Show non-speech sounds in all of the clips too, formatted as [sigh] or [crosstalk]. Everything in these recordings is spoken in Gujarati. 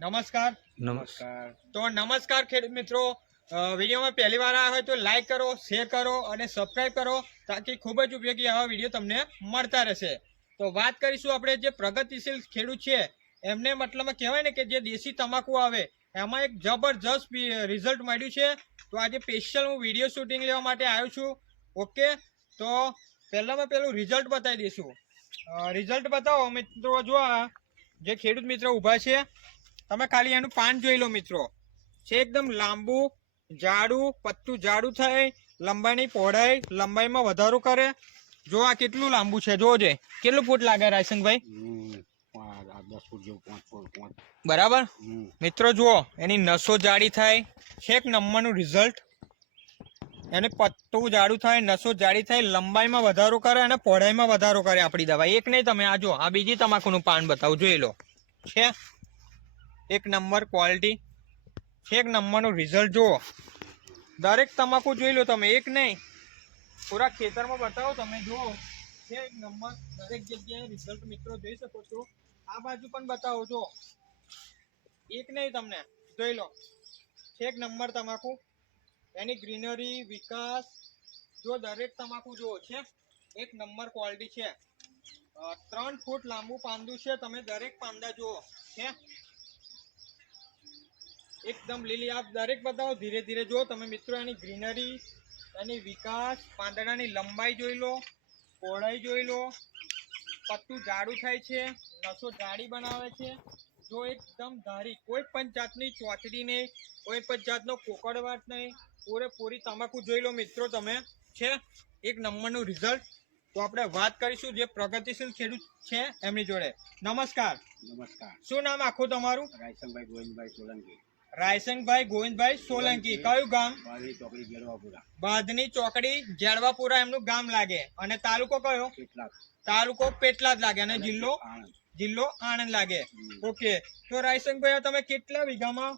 નમસ્કાર. નમસ્કાર. તો નમસ્કાર ખેડૂત મિત્રો. વિડીયોમાં પહેલી વાર આવ્યા હોય તો લાઈક કરો શેર કરો અને સબસ્ક્રાઈબ કરો તાકી ખૂબ જ ઉપયોગી આવા વીડિયો તમને મળતા રહેશે. તો વાત કરીશું આપણે જે પ્રગતિશીલ ખેડૂત છે એમને મતલબમાં કહેવાય ને કે જે દેશી તમાકુ આવે એમાં એક જબરજસ્ત રિઝલ્ટ મળ્યું છે. તો આજે સ્પેશિયલ હું વીડિયો શૂટિંગ લેવા માટે આવ્યો છું. ઓકે તો પહેલામાં પહેલું રિઝલ્ટ બતાવી દઈશું. રિઝલ્ટ બતાવો મિત્રો જો આ જે ખેડૂત મિત્રો ઊભા છે. તમે ખાલી એનું પાન જોઈ લો મિત્રો. છે એકદમ લાંબુ જાડું પત્તું જાડું થાય લંબાઈની પહોળાઈ લંબાઈમાં વધારો કરે. જો આ કેટલું લાંબુ છે જોજે કેટલું ફૂટ લાગે રાયસંગભાઈ? બરાબર? મિત્રો જુઓ એની નસો જાડી થાય છે એક નંબરનું રિઝલ્ટ એને પત્તું જાડું થાય નસો જાડી થાય લંબાઈમાં વધારો કરે અને પહોળાઈમાં વધારો કરે આપણી દવા. એક નહીં તમે આ જો આ બીજી તમાકુનું પાન બતાવું જોઈ લો. છે? એક નંબર ક્વોલિટી એક નંબરનું રિઝલ્ટ જુઓ. દરેક તમાકુ જોઈ લો તમે, એક નહીં. પૂરા ખેતરમાં બતાવો તમે, જુઓ. એક નંબર, દરેક જગ્યાએ રિઝલ્ટ મિત્રો જોઈ શકો છો. આ બાજુ પણ બતાવો જો એક નહીં તમને, જોઈ લો. એક નંબર તમાકુ. એની ગ્રીનરી વિકાસ જો દરેક તમાકુ જુઓ, છે. એક નંબર ક્વોલિટી છે. ત્રણ ફૂટ લાંબુ પાંદું છે, તમે દરેક પાંદા જુઓ, છે. એકદમ લીલી. આપ દરેક બતાવો ધીરે ધીરે જો તમે મિત્રો એની ગ્રીનરી એની વિકાસ પાંદડાની લંબાઈ જોઈ લો પહોળાઈ જોઈ લો. પત્તું જાડું થાય છે નસો જાડી બનાવે છે. જો એકદમ ધારી કોઈ પણ જાતની ચોચડી નહીં કોઈ પણ જાતનો કોકડવાટ નહીં પૂરેપૂરી તમાકુ જોઈ લો મિત્રો તમે. છે એક નંબરનું રિઝલ્ટ તો આપણે વાત કરીશું જે પ્રગતિશીલ ખેડૂત છે એમની જોડે. નમસ્કાર. નમસ્કાર. શું નામ આખું તમારું? રાયસનભાઈ ગોવિંદભાઈ સોલંકી. રાયસંગભાઈ ગોવિંદભાઈ સોલંકી કયું ગામ? બાદની ચોકડી જેડવાપુરા એમનું ગામ લાગે. અને તાલુકો કયો? તાલુકો પેટલા જ લાગે અને જિલ્લો? જિલ્લો આણંદ લાગે. ઓકે. તો રાયસંગભાઈ તમે કેટલા વીઘામાં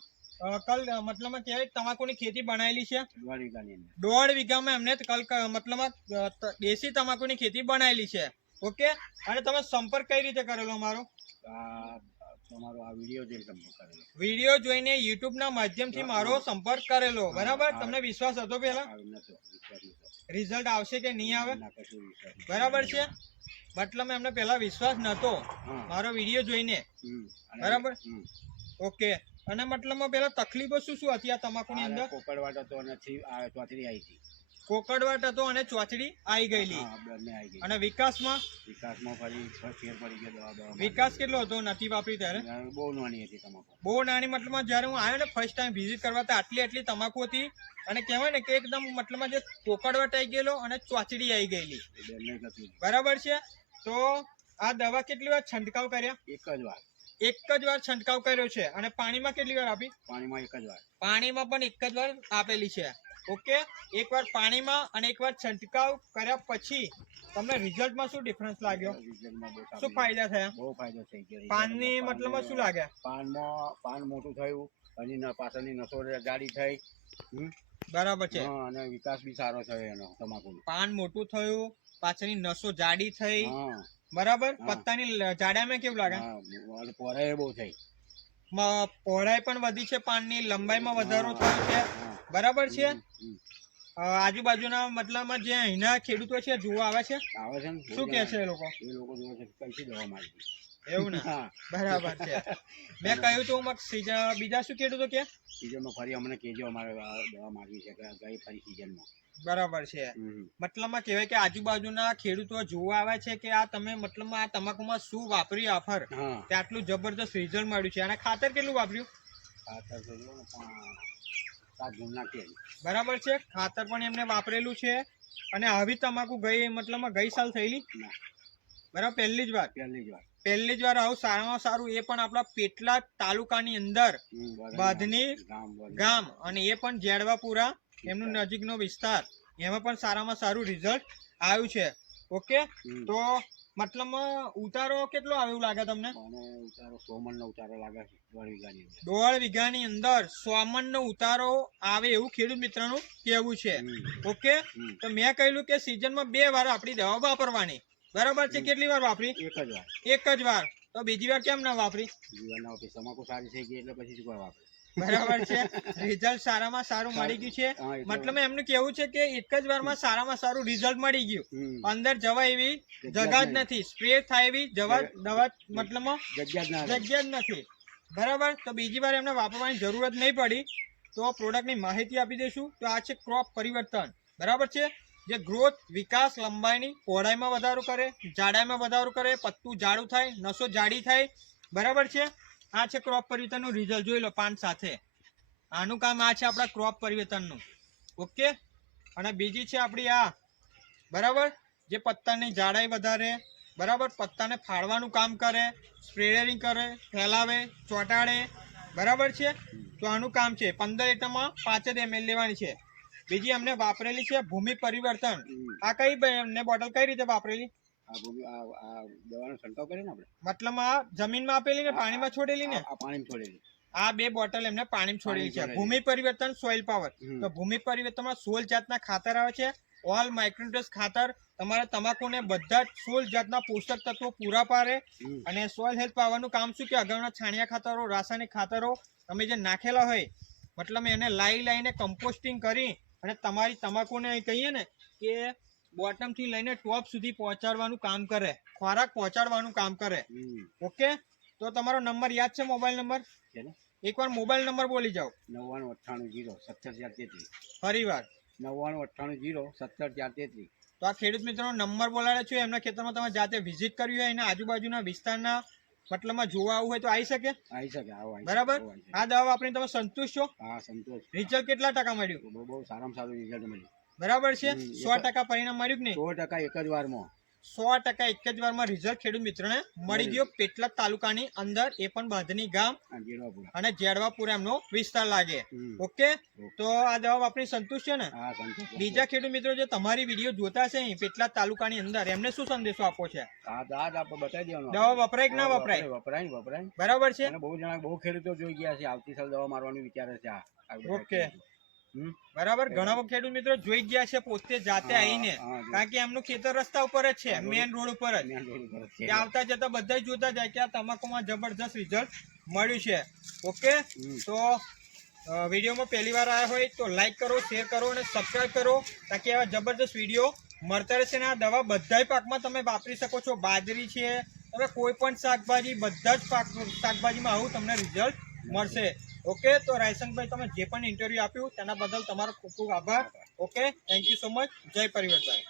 કલ મતલબમાં કહેવાય તમાકુની ખેતી બનાવેલી છે? દોઢ વીઘામાં એમને કલ મતલબ દેશી તમાકુની ખેતી બનાવેલી છે. ઓકે. અને તમે સંપર્ક કઈ રીતે કરેલો અમારો? વીડિયો જોઈને સંપર્ક કરેલો. વીડિયો જોઈને યુટ્યુબના માધ્યમથી મારો સંપર્ક કરેલો. બરાબર? તમને વિશ્વાસ હતો નતો રિઝલ્ટ આવશે કે નહીં આવે. બરાબર છે? મતલબ એમને પેલા વિશ્વાસ નતો મારો વીડિયો જોઈને. બરાબર? ઓકે. અને મતલબમાં પેલા તકલીફો શું શું હતી આ તમાકુની અંદર? હતો અને આવે આ આઈ આવી હતી. કોકડવાટ હતો અને ચોચડી આવી ગયેલી. અને વિકાસમાં? વિકાસમાં ફરી ફેર પડી ગયો વિકાસ કેટલો હતો? નથી વાપરી ત્યારે? બહુ નાની હતી તમાકુ બહુ નાની મતલબમાં જ્યારે હું આવ્યો ને ફર્સ્ટ ટાઈમ વિઝિટ કરવા તો આટલી આટલી તમાકુ હતી. અને કહેવાય ને કે એકદમ મતલબમાં જે કોકડવાટ આવી ગયેલો અને ચોચડી આવી ગયેલી. બરાબર છે? તો આ દવા કેટલી વાર છંટકાવ કર્યા? એક જ વાર. એક જ વાર છંટકાવ કર્યો છે. અને પાણીમાં કેટલી વાર આપી? પાણીમાં એક જ વાર. પાણીમાં પણ એક જ વાર આપેલી છે. ઓકે? એકવાર પાણીમાં અને એકવાર છંટકાવ કર્યા પછી તમને રિઝલ્ટમાં શું ડિફરન્સ લાગ્યો? શું ફાયદા થયા? બહુ ફાયદો થઈ ગયો. પાનની મતલબમાં શું લાગે પાનમાં પાન મોટું થયું. અને પાછળની નસો જાડી થઈ? બરાબર છે. અને વિકાસ બી સારો થયો એનો તમાકુ પાન મોટું થયું પાછળની નસો જાડી થઈ. બરાબર? પત્તાની જાડામાં કેવું લાગે? પહોળાઈ બહુ થઈ. પહોળાઈ પણ વધી છે પાનની લંબાઈમાં વધારો થયો છે. બરાબર છે? આજુબાજુના મતલબમાં જે અહીંના ખેડૂતો છે જોવા આવે છે? આવે છે શું કે છે એ લોકો? એ લોકો જોવે છે કઈ દવા મારી એવું ને? બરાબર છે. મેં કહ્યું તું બીજા શું ખેડૂતો કે? સિઝનમાં ફરી અમને કેજો અમારે દવા મારવી છે કે ગઈ ફરી સિઝનમાં. બરાબર છે. મતલબમાં કહેવાય કે આજુબાજુના ખેડૂતો જોવા આવે છે કે આ તમે મતલબમાં આ તમાકુમાં શું વાપરી આફર? કે આટલું જબરદસ્ત રિઝલ્ટ મળ્યું છે. અને ખાતર કેટલું વાપર્યું? ખાતર બરાબર છે. ખાતર પણ એમને વાપરેલું છે. અને આવી તમાકુ ગઈ મતલબમાં ગઈ સાલ થયેલી? બરાબર પહેલી જ વાત પહેલી જ વાર. પહેલી જ વાર આવું સારામાં સારું એ પણ આપણા પેટલા તાલુકાની અંદર બાધની ગામ અને એ પણ જેડવાપુરા એમનું નજીકનો વિસ્તાર. એમાં પણ સારામાં સારું રિઝલ્ટ આવ્યું છે. ઓકે? તો મતલબ ઉતારો કેટલો આવે એવું લાગે તમને? મને ઉતારો સોમન નો ઉતારો લાગે દોઢ વીઘાની અંદર. સોમન નો સોમનનો ઉતારો આવે એવું ખેડૂત મિત્રનું કહેવું છે. ઓકે? તો મેં કહ્યું કે સિઝનમાં બે વાર આપણી દવા વાપરવાની. બરાબર છે કેટલી વાર વાપરી? એક જ વાર. એક જ વાર. તો બીજી વાર કેમ ના વાપરી? જીવનના ઓફિસ તમાકુ સારી થઈ ગઈ એટલે પછી શું વાપરી. બરાબર છે. [laughs] રિઝલ્ટ સારામાં સારું મળી ગયું છે. મતલબ એમનું કેવું છે કે એક જ વારમાં સારામાં સારું રિઝલ્ટ મળી ગયું. અંદર જવા એવી જગા જ નથી. સ્પ્રે થાય એવી જવા દવા મતલબ જગ્યા જ નથી. બરાબર? તો બીજી વાર એમને વાપરવાની જરૂરત નહીં પડી. તો પ્રોડક્ટની માહિતી આપી દઈશું. તો આ છે ક્રોપ પરિવર્તન. બરાબર છે? જે ગ્રોથ વિકાસ, લંબાઈની પહોળાઈમાં વધારો કરે, જાડાઈમાં વધારો કરે, પત્તું જાડું થાય, નસો જાડી થાય, બરાબર છે? આ છે ક્રોપ પરિવર્તનનું રિઝલ્ટ જોઈ લો પાન સાથે. આનું કામ આ છે આપણા ક્રોપ પરિવર્તનનું. ઓકે અને બીજી છે આપણી આ. બરાબર? જે પત્તાની જાડાઈ વધારે, બરાબર? પત્તાને ફાડવાનું કામ કરે સ્પ્રેડરિંગ કરે, ફેલાવે, ચોંટાડે, બરાબર છે? તો આનું કામ છે. પંદર લીટરમાં પાંચ જ એમએલ લેવાની છે. બીજી અમને વાપરેલી છે ભૂમિ પરિવર્તન. આ કઈ એમને બોટલ કઈ રીતે વાપરેલી? દવાનો છંટકાવ ને આપણે? મતલબ આ જમીનમાં આપેલી ને પાણીમાં છોડેલી ને? પાણીમાં છોડેલી. આ બે બોટલ એમને પાણીમાં છોડેલી છે. ભૂમિ પરિવર્તન સોઇલ પાવર તો ભૂમિ પરિવર્તનમાં સોળ જાતના ખાતર આવે છે. ઓલ માઇક્રોન્યુટ્રસ ખાતર. તમારા તમાકુને બધા જ સોળ જાતના પોષક તત્વો પૂરા પાડે. અને સોઇલ હેલ્થ પાવાનું કામ શું કે અગાઉના છાણિયા ખાતરો રાસાયણિક ખાતરો તમે જે નાખેલા હોય મતલબ એને લાઈ લાઈને કમ્પોસ્ટિંગ કરી અને તમારી તમાકુને કહીએ ને કે બોટમથી લઈને ટોપ સુધી પહોંચાડવાનું કામ કરે. ખોરાક પહોંચાડવાનું કામ કરે. ઓકે? તો તમારો નંબર યાદ છે મોબાઈલ નંબર? એકવાર મોબાઈલ નંબર બોલી જાઓ. નવ્વાણું અઠ્ઠાણું જીરો સત્તર ચાર તેત્રીસ. ફરી વાર. નવ્વાણું અઠ્ઠાણું જીરો સત્તર ચાર તેત્રીસ. તો આ ખેડૂત મિત્રોનો નંબર બોલાડે છે. એમના ખેતરમાં તમે જાતે વિઝિટ કરવી હોય એના આજુબાજુના વિસ્તારના મતલબમાં જોવા આવવું હોય તો આવી શકે? આવી શકે આવો બરાબર? આવો આવી. આ દવા વાપરીને તમે સંતુષ્ટ છો? હા સંતોષ રિઝલ્ટ કેટલા ટકા મળ્યું? બહુ બહુ સારામાં સારું રિઝલ્ટ મળ્યું. બરાબર છે? સો ટકા પરિણામ મળ્યું કે નહીં? સો ટકા એક જ વારમાં. સો ટકા એક જ વારમાં રિઝલ્ટ ખેડૂત મિત્રને મળી ગયો. પેટલાદ તાલુકાની અંદર એ પણ બાંધની ગામ અને જેડવાપુરા એમનો વિસ્તાર લાગે. ઓકે? તો આ જવાબ આપણી સંતુષ્ટ છે ને? બીજા ખેડૂત મિત્રો જે તમારી વીડિયો જોતા છે પેટલા પેટલાદ તાલુકાની અંદર એમને શું સંદેશો આપો છે? દવા વપરાય કે ના વપરાય? વપરાય વપરાય. બરાબર છે? બહુ જણા બહુ ખેડૂતો જોઈ ગયા છે આવતી સાલ દવા મારવાનું વિચારે છે ઓકે. બરાબર? ઘણા વખત ખેડૂત મિત્રો જોઈ ગયા છે પોતે જાતે આવીને કારણ કે એમનું ખેતર રસ્તા ઉપર જ છે મેન રોડ ઉપર જ. કે આવતા જતા બધા જોતા જાય કે આ તમાકુમાં જબરજસ્ત રિઝલ્ટ મળ્યું છે. ઓકે? તો વિડીયોમાં પહેલી વાર આવ્યા હોય તો લાઈક કરો શેર કરો અને સબસ્ક્રાઈબ કરો તાકી આવા જબરજસ્ત વીડિયો મળતા રહેશે અને આ દવા બધાય પાકમાં તમે વાપરી શકો છો. બાજરી છે હવે કોઈ પણ શાકભાજી બધા જ પાક શાકભાજીમાં આવું તમને રિઝલ્ટ મળશે. ઓકે તો રાયસનભાઈ તમે જે પણ ઇન્ટરવ્યુ આપ્યું, તેના બદલ તમારો ખૂબ ખૂબ આભાર. Okay thank you so much જય પરિવર્તન